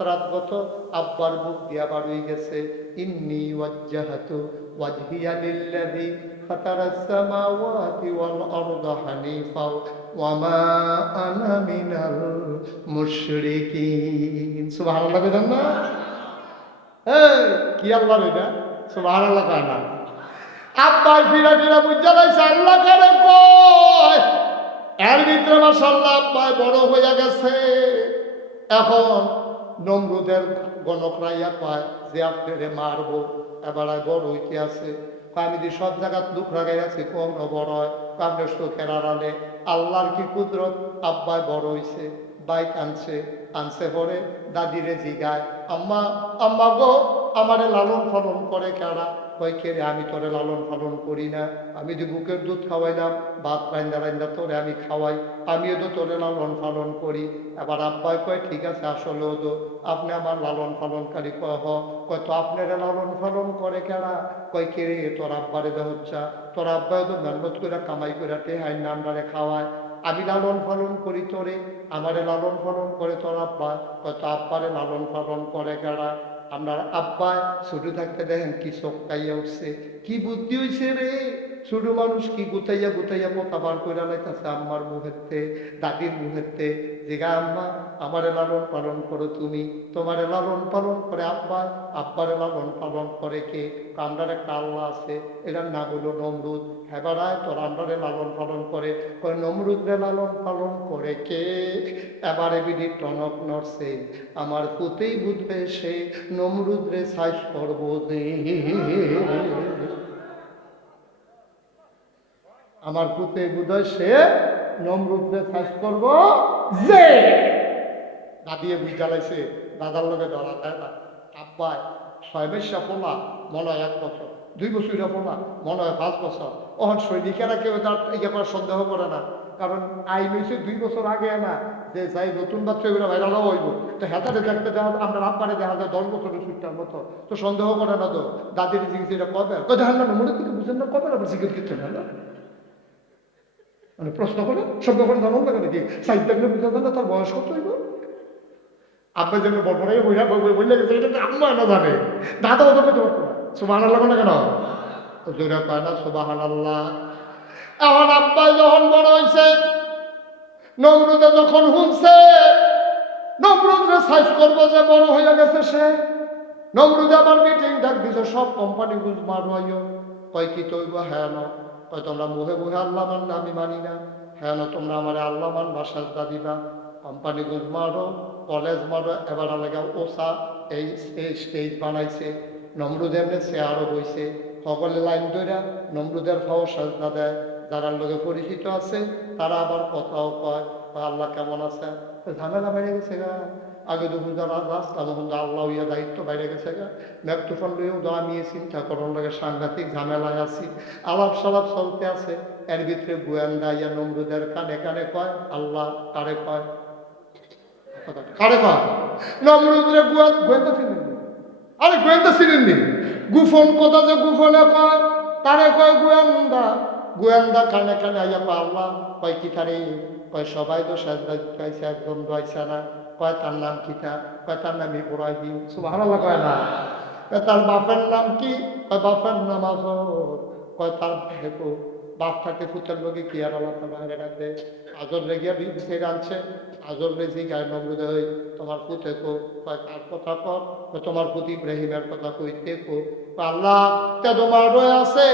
রাতগত আব্বার বুক দিয়া বাড়ুই গেছে। ইন্নি ওয়াজ্জাহাতু ওয়াজহিয়া লিল্লাযী ফাতারাস সামাওয়াতি ওয়াল আরদা হানিফা ওয়া মা আনা মিনাল মুশরিকিন। সুবহানাল্লাহ কইতাম না? এই, কি আল্লাহ এটা? সুবহানাল্লাহ কয় না। আব্বা ফিরা ফিরা বুঝা লাইছে আল্লাহ করে কয়? এর ভিতরে মাশাআল্লাহ আব্বা বড় হইয়া গেছে। এখন নমরুদের গণকরাইয়া পায় যে আপনারে মারব, এবার বড় হইতে আছে। আমি যে সব জায়গাত দুঃখ রাগাই আছি কম বড় হয়। আপনার চোখের আড়ালে আল্লাহর কি কুদরত? আব্বায় বড় হইছে, বাইক আনছে আনছে পরে দাদিরে জিগায়, আম্মা আম্মা গো, আমারে লালন ফলন করে? কেডা কয় কে রে, আমি তোরে লালন পালন করি না। আমি যে বুকের দুধ খাওয়াইলাম, ভাত রাইন্দা রাইন্দা তোরে আমি খাওয়াই। আমিও তো তোরে লালন পালন করি। এবার আব্বাই কয়, ঠিক আছে, আসলেও তো আপনি আমার লালন পালনকারী কয় হ। কয়, তো আপনারা লালন পালন করে কেডা কয়, কে রে, তোর আব্বারে হচ্ছা। তোর আব্বাই তো মেহনত করে কামাই করে টেহাই নামডারে খাওয়ায়। আমি লালন পালন করি তোরে, আমারে লালন পালন করে তোর আব্বা। কত আব্বারে লালন পালন করে কেডা আপনার আব্বা ছোট থাকতে দেখেন কি চোখ কাইয়া উঠছে কি বুদ্ধি হয়েছে রে? ছোট মানুষ কি গুতাইয়া গুতাইয়া পোতা বার করে লাইতেছে? আম্মার মুহেতে দাদির মুহেতে যেগা আম্মা, আমারে লালন পালন করো তুমি। তোমারে লালন পালন করে আব্বা, আব্বারে লালন পালন করে কে? কামরার একটা আল্লাহ আছে এটার নাম হলো নমরুদ। হেবারায় তোর আন্ডারে লালন পালন করে। কয়, নমরুদরে লালন পালন করে কে? এবারে বিধি টনক নড়ছে, আমার পুতেই বুঝবে সে, নমরুদরে সাইজ করব দে আমার পুতে বুধয় সে নমরুদরে সাইজ করব যে। দাদিয়ে বুঝ জ্বালাইছে, দাদার লগে ধরা দেয় না। আব্বায় ছয় বেশা পোলা মনে হয় এক বছর। দুই বছর পোলা মনে হয় পাঁচ বছর। ওহন সৈনিকেরা কেউ তার ইয়ে করে সন্দেহ করে না। কারণ আইন হয়েছে দুই বছর আগে না, যে যাই নতুন বাচ্চা এগুলো ভাইরালও হইব। তো হেতারে দেখতে দেওয়া, আমরা আব্বারে দেখা যায় দশ বছরের ছুটটার মতো। তো সন্দেহ করে না তো। দাদির জিজ্ঞেস, এটা কবে? না মনে থেকে বুঝেন না কবে আবার জিজ্ঞেস করতে না মানে প্রশ্ন করে সব ব্যাপারে জানান লাগে নাকি থাকলে বুঝতে না তার বয়স কত হইব? যেন বড়াই বইয়া বই বললে গেছে, এটা আম্মা না জানে। দাদা ওদের করতে পারতো না সুবাহ না কেন? জোরে কয় না সুবাহ এখন আব্বা যখন বড় হয়েছে নমরুদে যখন শুনছে নমরুদরে সাইজ করব যে বড় হয়ে গেছে সে। নমরুদে আবার মিটিং ডাক দিছে, সব কোম্পানি বুঝ মারো কয়, কি তৈব হ্যাঁ ন। কয় তোমরা মুহে মুহে আল্লাহ মান আমি মানি না। হ্যাঁ না তোমরা আমার আল্লাহ মান ভাষা দিবা। কোম্পানি গুজ মারো, কলেজ মারো, এবার লাগে ওসা এই স্টেজ বানাইছে। নমরুদ এমনি চেয়ারও বইছে সকলে লাইন ধরে নমরুদের ফাও সাজদা দেয়। যারা লোকে পরিচিত আছে, তারা আবার কথাও কয়, বা আল্লাহ কেমন আছে? ঝামেলা বেড়ে গেছে গা। আগে তো বুঝা রাস্তা যখন আল্লাহ ইয়া দায়িত্ব বাইরে গেছে গা তো আমি এই চিন্তা লাগে সাংঘাতিক ঝামেলায় আছি। আলাপ সালাপ চলতে আছে, এর ভিতরে গোয়েন্দা ইয়া নমরুদের কানে কানে কয়, আল্লাহ কারে কয়? কারে কয়? নমরুদরে গোয়েন্দা গোয়েন্দা আরে গোয়েন্দা চিনেননি? গুফন কথা যে গুফনে কয়, তারে কয় গোয়েন্দা? গোয়েন্দা কানে কানে আইয়া আল্লাহ কয় কি তারে কয় সবাই তো সাজদা পাইছে একদম দইছে না। কয় তার নাম কি তার? কয় তার নাম ইব্রাহিম? সুবাহ কয় না। কয় তার বাপের নাম কি? কয় বাপের নাম আজর কয় তার দেখো বাপটাকে পুতের লোকে কি আর আল্লাহ তালা আজর লেগিয়া বিছে আনছে আজর লেজি গায়ে নমরুদে হই তোমার পুতে কো কার কথা কর তোমার পুত ইব্রাহিমের কথা কইতে কো আল্লাহ, তে তোমার রয়ে আছে?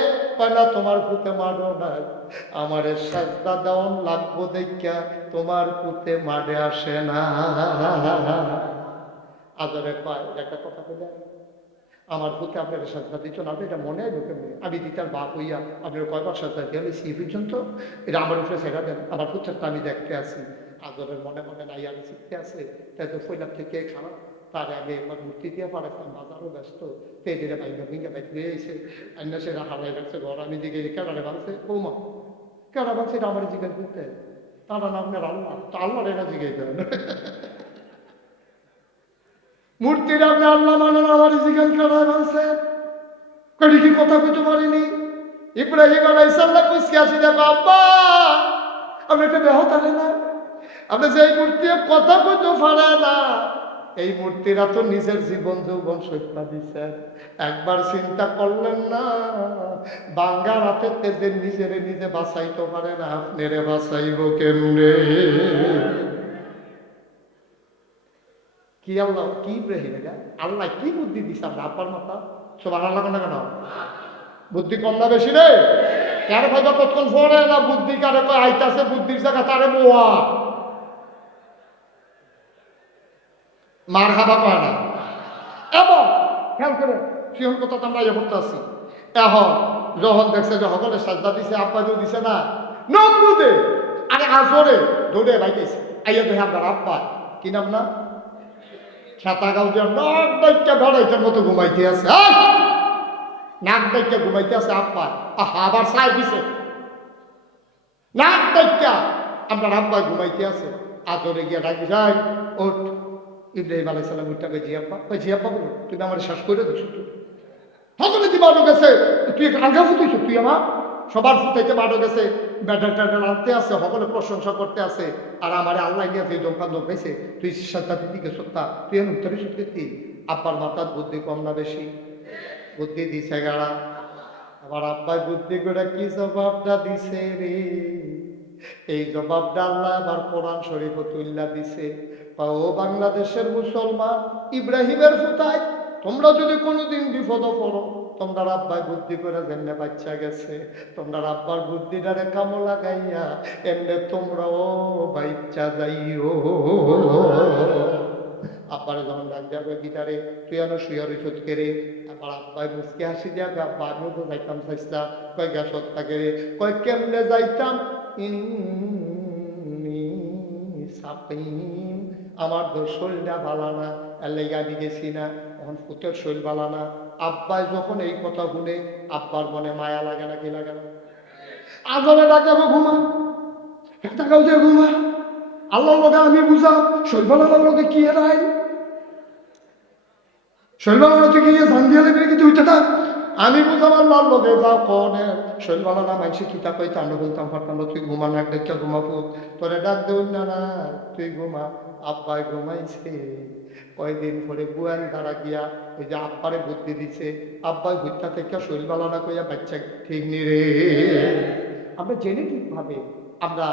না, তোমার পুতে মারো নাই। আমার সাজদা দেওয়ান লাগবো দেখিয়া তোমার পুতে মারে আসে না। আদরে কয় একটা কথা কই আমার পুতে আপনার সাজদা দিচ্ছ না এটা মনে ঢুকে নেই আমি দিতার বাপ হইয়া, আপনার কয়বার সাজদা দিয়ে আমি সেই পর্যন্ত এটা আমার উপরে সেরা দেন। আমার পুত্রের তো আমি দেখতে আসি আদরের মনে মনে নাই, আমি শিখতে আছে। তাই তো ফইলাম থেকে খারাপ তারে আমি একবার মূর্তি দিয়ে পাঠাতাম বাজারও ব্যস্ত। পেদিরে বাইরে ভেঙে বাইক দিয়ে এসে অন্য সেরা হারাই রাখছে ঘর। আমি দিকে কেডারে ভাঙছে বৌমা কেডা ভাঙছে এটা আমার জিজ্ঞাসা করতে। তারা নাম আপনার আল্লাহ। তো আল্লাহ এটা জিজ্ঞেস মূর্তির আপনি আল্লাহ মানেন, আমার জিজ্ঞাসা করা ভাঙছে কটি কি কথা কইতে পারিনি। ইব্রাহিম আলাইসাল্লাম কুসকে আসি, দেখো, আব্বা আপনি একটা দেহ থাকে না। আপনি যে মূর্তি কথা কইতে পারে না, এই মূর্তিরা তো নিজের জীবন যৌবন সত্যা দিচ্ছেন একবার চিন্তা করলেন না, বাঙ্গা রাতে যে নিজেরে নিজে বাঁচাইতে পারে না। আপনারে বাঁচাইব কেমনে? কি আল্লাহ, কি ইব্রাহিম এটা? আল্লাহ কি বুদ্ধি দিছে? আমরা আব্বার মাথা? সব আল্লাহ কেন কেন? বুদ্ধি কম না বেশি রে কার ভাইবা কতক্ষণ ফোনে? না বুদ্ধি কারে কয়, আইতাছে বুদ্ধির জায়গা, তারে মোয়া। মার হাবা পায় না? এবং খেয়াল করে সিহন কথা তো আমরা ইয়ে করতে আসি এখন যখন দেখছে যে সকলে সাজদা দিছে আব্বাকেও দিছে না, নমরুদে, আরে আসরে দৌড়ে বাইতেছে। আইয়া দেখে আপনার আব্বা, কি নাম না? গাও দিয়ে নাক ডাইকা ভেড়াইটার মতো ঘুমাইতে আছে! নাক ডাইকা ঘুমাইতে আছে, আব্বা। আবার সাই দিছে। নাক ডাইকা আপনার আব্বা ঘুমাইতে আছে। আজরে গিয়া ডাকি যাই ওঠ। ইব্রাহিম আলাই সালাম উঠটা কই জিয়াপ্পা কই জিয়াপ্পা তুমি আমার শ্বাস করে দিচ্ছ সকলে তুই মারো গেছে, তুই আঙ্গা তুই আমার সবার ফুটাইতে মারো গেছে। ব্যাটার ট্যাটার আনতে আছে, সকলে প্রশংসা করতে আছে। আর আমার আল্লাহ গিয়া তুই দোকান দোকাইছে তুই সাতটা দিকে সত্তা, তুই এখন উত্তরে সত্যি আব্বার মাথার বুদ্ধি কম না বেশি? বুদ্ধি দিছে গাড়া। আবার আব্বাই বুদ্ধি করে কি জবাবটা দিছে রে? এই জবাবটা আল্লাহ আবার কোরআন শরীফ তুল্লা দিছে। ও বাংলাদেশের মুসলমান, ইব্রাহিমের ফুতায়, তোমরা যদি কোনোদিন বিপদ পড়ো তোমরা আব্বাই বুদ্ধি করে জেনে বাচ্চা গেছে। তোমরা আব্বার বুদ্ধিটারে কামো লাগাইয়া, এমনি তোমরাও বাচ্চা যাইও। আব্বারে যখন ডাক যাবে গিটারে, তুই আনো শুয়ে রইছত কেরে আবার আব্বাই মুসকে হাসি যাবে আব্বা, আমিও তো যাইতাম চাইছিলাম কয় গ্যাস থাকে রে। কয়, কেমনে যাইতাম? আমার তো শরীরটা ভালো না, এর লেগে আমি গেছি না। তখন পুতের শরীর ভালো না। আব্বাই যখন এই কথা শুনে আব্বার মনে মায়া লাগে না কি লাগে না? আজলে ডাকাবো ঘুমা। টাকাও যে ঘুমা। আল্লাহর লোকে আমি বুঝাম শৈবালার লোকে কি এরাই শৈবালার তুই গিয়ে ধান দিয়ে লেগে কিন্তু উঠে থাক। আমি আল্লাহর লোকে যাও কনে। শৈবালা না মাইসে কিতা কইতে? আমরা বলতাম না, তুই ঘুমা না দেখে ঘুমাবো। তোরে ডাক দেউন না না তুই ঘুমা। আব্বাই ঘুমাইছে। কয়দিন পরে বুয়ান দ্বারা গিয়া ওই যে আব্বারে বুদ্ধি দিছে, আব্বাই ভুট্টা থেকে শৈলবালা না কইয়া বাচ্চা ঠিক নি রে। আমরা জেনেটিক ভাবে আমরা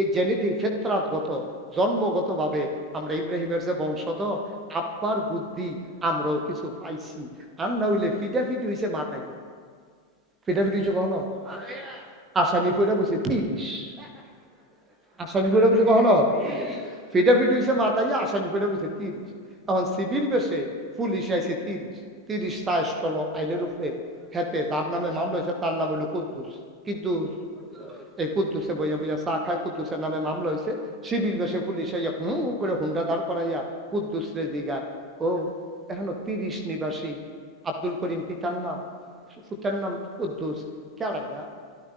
এই জেনেটিক ক্ষেত্রাগত জন্মগতভাবে আমরা ইব্রাহিমের যে বংশধর, আব্বার বুদ্ধি আমরাও কিছু পাইছি। আমরা হইলে পিটাপিটি হয়েছে মাথায় পিটাপিটি হয়েছে কখনো? আসামি করে বসে, তিরিশ। আসামি করে বসে কখনো? পিটাপিটি হয়েছে মাথায় আসামি করে বসে তিরিশ। এখন সিভিল বেশে পুলিশ আইছে তিরিশ। তিরিশ তাস করল আইনের উপরে খেতে তার নামে মামলা হয়েছে তার নাম হলো কুদ্দুস। কিন্তু এই কুদ্দুসে বইয়া বইয়া চা খায়, কুদ্দুসের নামে মামলা হয়েছে সিভিল বেশে পুলিশ আইয়া হুম করে হুন্ডা দাঁড় করাইয়া কুদ্দুস রে দিঘা ও, এখনও তিরিশ নিবাসী। আব্দুল করিম পিতার নাম ফুটার নাম কুদ্দুস। কেডা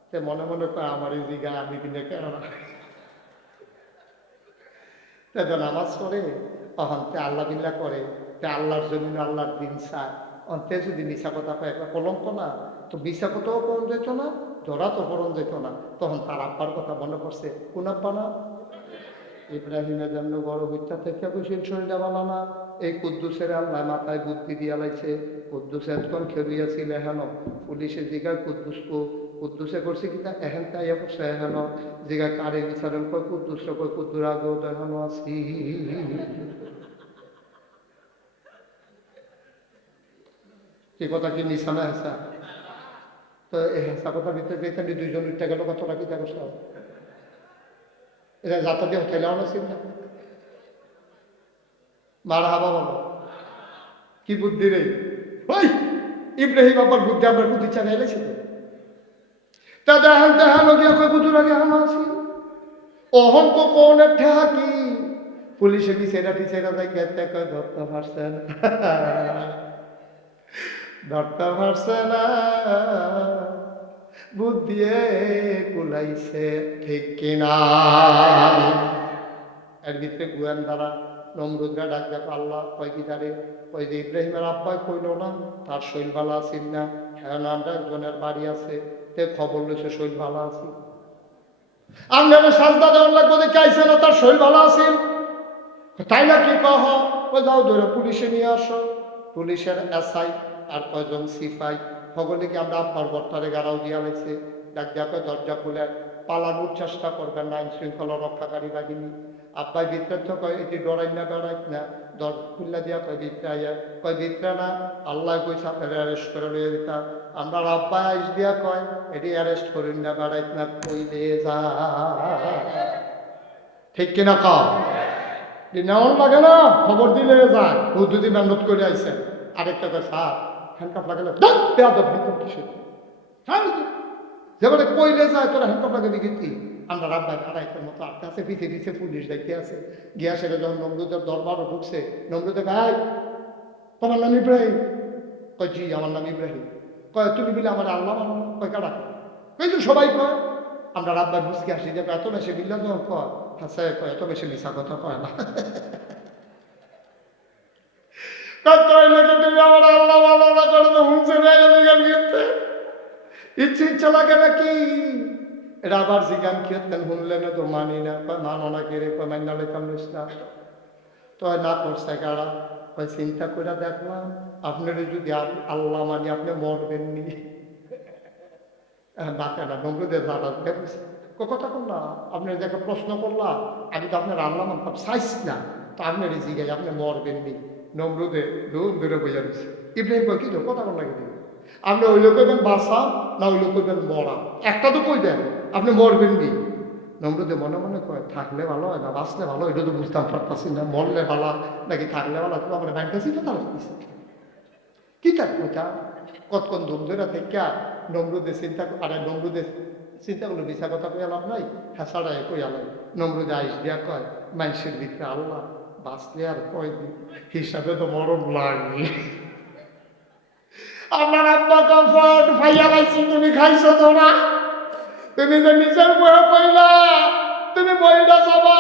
তে মনে মনে করে আমার এই দিঘা আমি দিনে কেডা তো নামাজ পড়ে, তখন তে আল্লাহ বিল্লা করে তে আল্লাহর জমিন, আল্লাহর দিন চায়। অন্তে যদি মিশা কথা কয় একটা কলঙ্ক না, তো মিশা কথাও কম যেত না ধরা তো পরম যেত না। তখন তার আব্বার কথা মনে পড়ছে। কোন আব্বা না? ইব্রাহিমের জন্য বড় হত্যা থেকে বসিল শরীরটা বালা না এই কুদ্দুসের আল্লাহ মাথায় বুদ্ধি দিয়া লাইছে। কুদ্দুসে এতক্ষণ খেলুইয়াছিল হেন। পুলিশের দিকে কুদ্দুস কুদ্দুসে করছে কিনা এহেন তাইয়া করছে হেন জিগা কারে বিচারেন কয় কুদ্দুস কয় কুদ্দুর আগেও দেখানো আছি। কি কথা, কি নিশানা হেসা তো এই হেসা কথা ভিতরে যেখানে দুইজন উঠতে গেল কত রাখি দেখো সব এটা যাতা দিয়ে হোটেলে আনাছিল না? মার হাবা বলো কি বুদ্ধি রে ওই ইব্রাহিম আবার বুদ্ধি আমরা বুদ্ধি চালাই লেছে তা দেখান দেখান গিয়া আনা আছি। অহন কোন পুলিশে কি সেটা টিচেরা যাই গেতে কয়, ধরতে পারছে না। ধরতে পারছে না। কুলাইছে ঠিক কিনা। এর ভিতরে গুয়ান দ্বারা নমরুদরা আল্লাহ কয় কি তারে কয় যে ইব্রাহিমের আব্বাই কইল না, তার শৈল ভালো আছেন না এখন আমরা একজনের বাড়ি আছে। তে খবর লইছে শৈল ভালো আছি? আপনারা সাজদা দেওয়ার লাগবে দেখে আইসে না, তার শৈল ভালো আছেন তাই না কি কহ? ওই যাও ধরে পুলিশে নিয়ে আসো। পুলিশের এসআই আর কয়জন সিপাই সকলকে আমরা আব্বার বর্তারে গাড়াও দিয়া লাগছে। ডাক ডাকে দরজা খুলে পালানোর চেষ্টা করবেন না আইন শৃঙ্খলা রক্ষাকারী বাহিনী। আব্বাই ভিতরে তো কয়, এটি ডরাই না ডরাই না? দর খুল্লা দিয়া কয়, ভিতরে আইয়া কয়, ভিতরে না, আল্লাহ কইছে আপনার অ্যারেস্ট করে লইয়া দিতা আমরা আব্বাই আইস দিয়া কয়, এটি অ্যারেস্ট করেন না বেড়াইত না, কইলে যা। ঠিক কিনা কও? নেওয়ার লাগে না, খবর দিলে যায় ও মেহনত করে আইসেন আরেকটা কথা স্যার হ্যান্ডকাপ লাগালে যেবারে কইলে যায়, তোরা হ্যান্ডকাপ লাগাবি কিন্তু আমরা রাব্বা আড়াইটার মতো আটকে আছে পিছে পিছে পুলিশ দেখতে আছে। গিয়া সেটা যখন নমরুদের দরবারও ঢুকছে নমরুদে ভাই, তোমার নাম ইব্রাহিম? কয় জি, আমার নাম ইব্রাহিম। কয়, তুমি বলে আমার আল্লাহ মানো? কয়, কারা? কই তো সবাই কয়, আমরা রাব্বার বুঝকে আসি যে এত বেশি বিল্লা যখন কয়। হাসে কয়, এত বেশি মিশা কথা কয় না। আমার তো কীর্তন শুনলে না তো মানি না? না তো না করছে চিন্তা করে দেখলাম আপনার যদি আল্লাহ মানি, আপনি মরবেন নি ডাকে না নমরুদের কথা করলা আপনি যাকে প্রশ্ন করলা, আমি তো আপনার আল্লাহ মানতাম চাইছ না। তো আপনার জিগাই আপনি মরবেন নি নমরুদে দূর দূরে দিচ্ছে ইব্রাহিম কই কি তো কথা বল লাগে আপনি ওই লোক কইবেন বাসা না, ওই লোক কইবেন মরা। একটা তো কইবেন আপনি মরবেন নি নমরুদে মনে মনে কয়, থাকলে ভালো হয় না, বাঁচলে ভালো এটা তো বুঝতাম পারতাছি না, মরলে ভালো নাকি থাকলে ভালো তো আমরা ফ্যান্টাসি তো তাহলে কি তার কথা কতক্ষণ ধুম ধরে থেকে নমরুদে চিন্তা আরে নমরুদে চিন্তা করল মিশা কথা কই আলাম নাই? হাসাড়ায় কই আলাম নমরুদে আইস দিয়া কয় মানুষের ভিতরে আল্লাহ বাঁচলে আর কয় দিন? হিসাবে তো মরণ লাগবে। আমার আব্বা কমফর্ট ভাইয়া পাইছি তুমি খাইছো তো না? তুমি যে নিজের বয়ে কইলা তুমি বইটা যাবা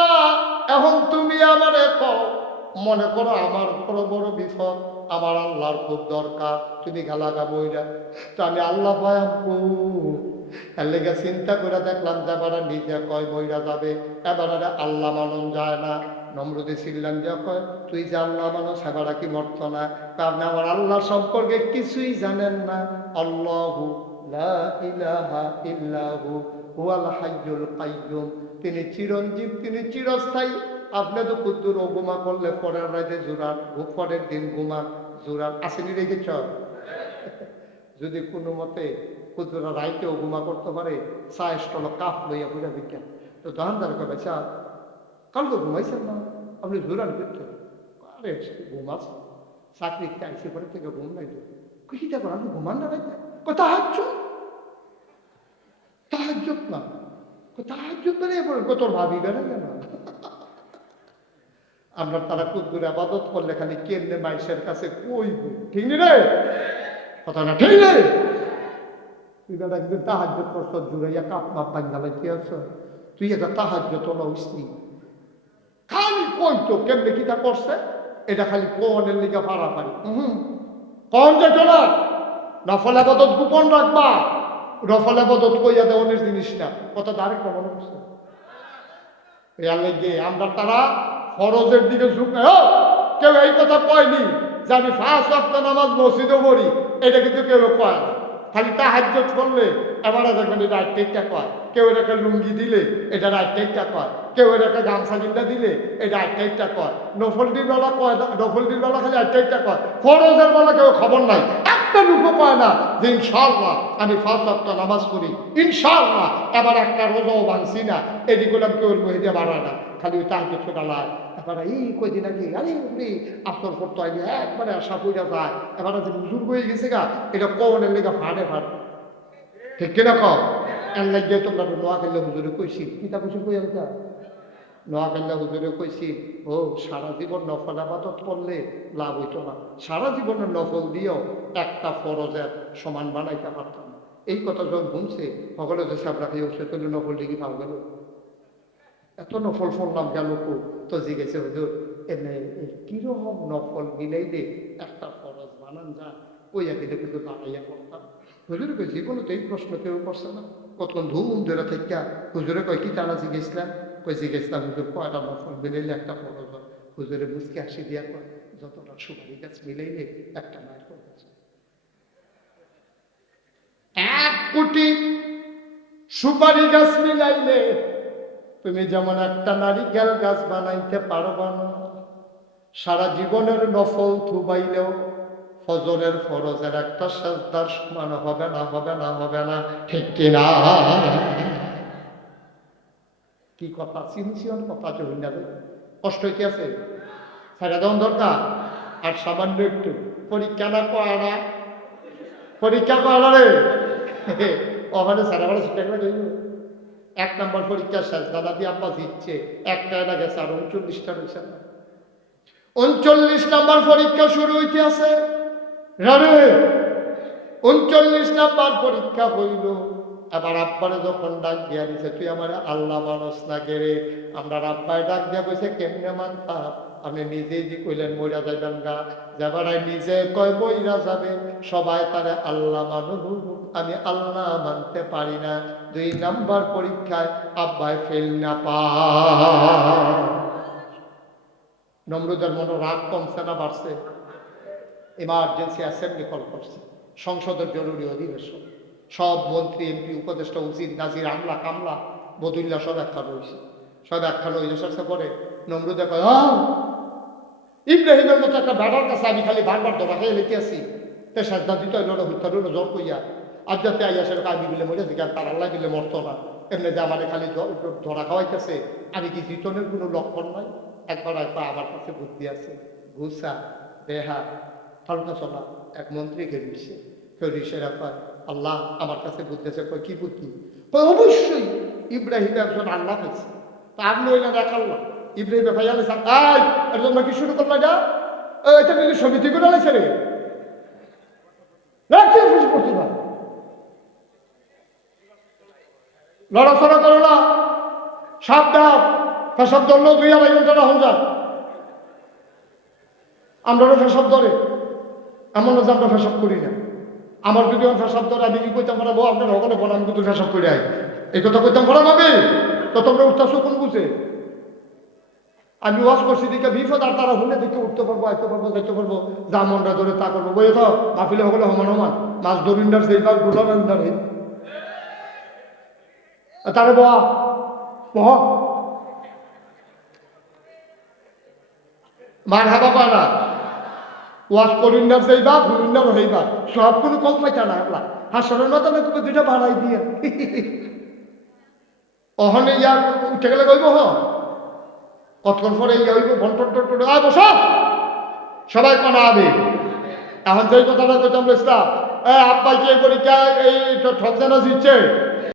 এখন তুমি আমারে কও মনে করো আমার বড় বড় বিপদ, আমার আল্লাহর খুব দরকার, তুমি গালাগা বইরা। তো আমি আল্লাহ ভয়াবো এর লেগে চিন্তা করে দেখলাম যে এবারে নিজে কয় বইরা যাবে, এবারে আল্লাহ মানন যায় না। নম্রতে ছিলেন যে কয়, তুই যে আল্লাহ মানো সেবারা কি মরত না? কারণ আমার আল্লাহ সম্পর্কে কিছুই জানেন না। আল্লাহু লা ইল্লাহু তিনি চিরঞ্জীব, তিনি চিরস্থায়ী। আপনি তো কুদ্দুর ঘুমা করলে পরের রাতে জোরান পরের দিন ঘুমা, জোরান আসেনি রেখেছ? যদি কোনো মতে কুদ্দুরা রাইতেও ঘুমা করতে পারে চা স্টল কাপ লইয়া বুঝা বিজ্ঞান তো দোকানদার কবে চা কাল তো ঘুমাইছেন না? আপনি জোরান করতে আরে ঘুমাচ্ছে চাকরি আইসি, পরে থেকে ঘুম নাই কিটা করে আমি ঘুমান না রাইতে? কোথা হাঁটছ তাহাজ্জত না। তাহাজ্জত মানে এবার তোর ভাবি বেড়ে গেল আমরা তারা কুদ্দুর আবাদত করলে খালি কেন্দ্রে মাইসের কাছে কইব। ঠিক নি রে? কথা না ঠিক নেই তুই বেটা একদিন তাহাজ্জত করছ, জুড়াইয়া কাপ মাপ বাঙ্গালে কি আছ। তুই এটা তাহাজ্জত হলো উসনি খালি কই তো, কেমনে কিটা করছে? এটা খালি কোনের লিগা পারা পারি হুম কন যে চলা নফল আবাদত গোপন রাখবা। নফল আবাদত কইয়া দেওয়ানের জিনিস না। কথা আরেকটা মনে করছে আমরা তারা ফরজের দিকে ঝুঁকে হোক কেউ এই কথা কয়নি যে আমি ফার্স্ট ওয়াক্ত নামাজ মসজিদে পড়ি। এটা কিন্তু কেউ কয় না। খালি তাহাজ্জত করলে এবারে দেখবেন এটা ঠিকঠাক কয়? কেউ এটাকে লুঙ্গি দিলে, এটা আটটা কয় কেউ এটাকে গামছা গিন্দা দিলে, এটা আটটা কয় নফল দিন বেলা কয় না- নফল দিন বেলা খালি আটটা কয় ফরজের বেলা কেউ খবর নাই। একটা লুকো কয় না যে ইনশাল্লাহ আমি ওয়াক্ত নামাজ করি ইনশাল্লাহ এবার একটা রোজাও ভাঙছি না। এদিকে কেউ মহিদে বাড়ায় না। খালি ওই তাহাকে ছোটালায় এবার এই কয়দিন আগে আরে উনি আসর করতে হয়নি একবারে আশা পইরা যায়। এবার যে বুজুর্গ হয়ে গেছে গা, এটা কনের লেগে ফাটে ফাটে ঠিক কিনা কম তোমরা হুজুরে কইছি হুজুরে কইছি, ও, সারা জীবন নফল আবাদত করলে লাভ হইতো না। সারা জীবনের নফল দিয়েও একটা ফরজের সমান বানাইতে পারতাম। এই কথা যখন শুনছে সকলে যে সাবরা খেয়ে উঠছে নফল ডিগ্রি পাও গেল? এত নফল ফললাম গেল কো? তো জিজ্ঞেসে হুজুর, এনে কীরকম নফল মিলাইলে একটা ফরজ বানান যা? ওই একদিনে কিন্তু দাঁড়াইয়া করতাম। হুজুরে কই জীবনে তো এই প্রশ্ন কেউ করছে না। কতক্ষণ ধুম ধরে থেকে হুজুরে কয়, কি তারা জিজ্ঞেসলাম কই জিজ্ঞেসলাম হুজুর কয়টা নফল মিলাইলে একটা ফরজ হয় হুজুরে মুসকে হাসি দিয়া কয়, যতটা সুপারি গাছ মিলাইলে একটা মায়ের এক কোটি সুপারি গাছ মিলাইলে তুমি যেমন একটা নারিকেল গাছ বানাইতে পারবা না, সারা জীবনের নফল থুবাইলেও ফজরের ফরজের একটা সাজদার সমান হবে না হবে না হবে না, ঠিক কিনা? কি কথা? সিনসিয়ন কথা চলুন যাবে কষ্ট হইতে আছে? ছেড়ে দেওয়ার দরকার? আর সামান্য একটু। পরীক্ষা না করা পরীক্ষা করা রে? ওখানে সারা বেলা সেটা করে এক নম্বর পরীক্ষা শেষ দাদা দিয়ে আব্বা দিচ্ছে। একটা না গেছে আর উনচল্লিশটা রয়েছে। না উনচল্লিশ নাম্বার পরীক্ষা শুরু হইতে আছে। রানে উনচল্লিশ নাম্বার পরীক্ষা হইল। আবার আব্বারে যখন ডাক দিয়া দিছে, তুই আমার আল্লাহ মানুষ না গেরে আমরা আব্বায় ডাক দিয়া কইছে কেমনে মানতা আপনি নিজেই যে কইলেন, মইরা যাইবেন গা যাবার নিজে কয় বইরা যাবে। সবাই তারে আল্লাহ মানুষ। আমি আল্লাহ মানতে পারি না। দুই নাম্বার পরীক্ষায় আব্বায় ফেল না পা নমরুদের মনে রাগ কমছে না, বাড়ছে? ইমার্জেন্সি অ্যাসেম্বলি কল করছে। সংসদের জরুরি অধিবেশন। সব মন্ত্রী, এমপি, উপদেষ্টা, উজির, নাজির, আমলা, কামলা বদুল্লা সব একখান হয়েছে সব একখান হয়ে সারছে পরে নমরুদে ইব্রাহিমের মতো একটা ব্যাটার কাছে আমি খালি বারবার ধরা খেয়ে লেগে আসি তে সাজদা দিত এলো হত্যা রইল জ্বর কইয়া। আজ যাতে আইয়া সেরকম আমি বিলে মরে দিকে আর তার আল্লাহ বিলে মরতো না। এমনি যে আমার খালি ধরা খাওয়াইতেছে, আমি কি জিতনের কোনো লক্ষণ নয় একবার একবার আমার কাছে বুদ্ধি আছে। ঘুষা বেহা ফালকা চলা। এক মন্ত্রীকে দিচ্ছে কেউ ঋষের ব্যাপার আল্লাহ আমার কাছে আছে কই কি বুদ্ধি? অবশ্যই ইব্রাহিম একজন আল্লাহ পেয়েছে তা আপনি ওই না দেখাল্লাম ইব্রাহিম ভাই আলে সান আই একজন নাকি শুরু করল এটা? এটা কিন্তু সমিতি করে আলাইছে রে? কি লড়াচড়া করো না। সাবধান। ফেসব ধরলেও দুই আড়াই ঘণ্টা না হন যান আমরাও ফেসব ধরে। এমন যে আমরা ফেসব করি না। আমার যদি আমার ফেসব ধরে আমি কি কইতাম পারব আপনার সকলে বলে আমি কিন্তু ফেসব করে আই এই কথা কইতাম পারা যাবে তো তোমরা উঠতেছো কোন বুঝে। আমি ওয়াশ করছি দিকে বিপদ আর তারা হুলে দিকে উঠতে পারব, আইতে পারব, যাইতে পারব, যা মনটা ধরে তা করব। বই তো মাফিলে সকলে সমান সমান মাছ ধরিন্দার সেইবারগুলার তারে বহা বহ। মার হাবা পারা। ওয়াশ করিন্দার সেইবা গুরিন্দার হইবা সব কোনো কম পাইতা না। একলা হাসনের মতো না তুমি দুইটা ভাড়াই দিয়ে। অহনে ইয়ার উঠে গেলে কইব, হ। কতক্ষণ পরে ইয়া হইব বন্টন টন্টন আ বস। সবাই কনা আবে। এখন যেই কথাটা কইতাম ইসলাম এ, আব্বাই কি এই পরীক্ষা এই ঠকজানা দিচ্ছে